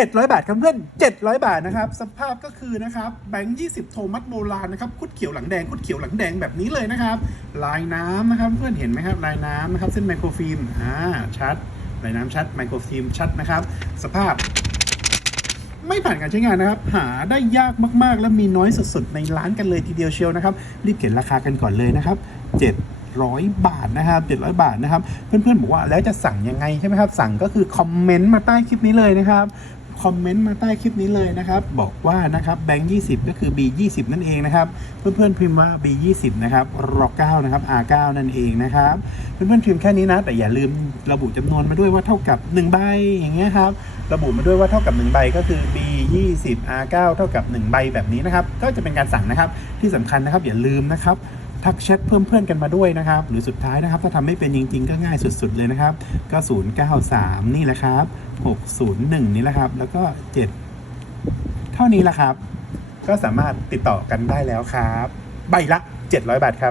700 บาทครับเพื่อน 700 บาทนะครับ สภาพก็คือนะครับแบงค์ 20 โทมัสโบราณนะครับคุดเขียวหลังแดงคุดเขียวหลังแดงแบบนี้เลยนะครับ ลายน้ำนะครับเพื่อนเห็นไหมครับลายน้ำนะครับเส้นไมโครฟิล์มอ่าชัดลายน้ำชัดไมโครฟิล์มชัดนะครับ สภาพไม่ผ่านการใช้งานนะครับ หาได้ยากมากๆ และมีน้อยสุดๆในร้านกันเลยทีเดียวเชียวนะครับ รีบเขียนราคากันก่อนเลยนะครับ 700 บาทนะครับ700 บาทนะครับ เพื่อนๆบอกว่าแล้วจะสั่งยังไงใช่ไหมครับ สั่งก็คือคอมเมนต์มาใต้คลิปนี้เลยนะครับ คอมเมนต์มาใต้คลิปนี้เลยนะครับ บอกว่านะครับแบงค์20 ก็คือ B 20 นั่นเองนะครับ เพื่อนๆพิมพ์ว่า B 20 นะครับรอ9นะครับ R 9 นั่นเองนะครับ เพื่อนๆพิมพ์แค่นี้นะ แต่อย่าลืมระบุจำนวนมาด้วยว่าเท่ากับ1ใบอย่างเงี้ยครับระบุมาด้วยว่าเท่ากับ1ใบก็คือ B 20 R 9 เท่ากับ1ใบแบบนี้นะครับ ก็จะเป็นการสั่งนะครับที่สำคัญนะครับอย่าลืมนะครับ ทักแชทเพิ่มเพื่อนกันมาด้วยนะครับ หรือสุดท้ายนะครับ ถ้าทำไม่เป็นจริง ๆ ก็ง่ายสุด ๆ เลยนะครับก็093 นี่แหละครับ 601 นี่แหละครับ แล้วก็ 7 เท่านี้แหละครับ ก็สามารถติดต่อกันได้แล้วครับ ใบละ 700 บาทครับ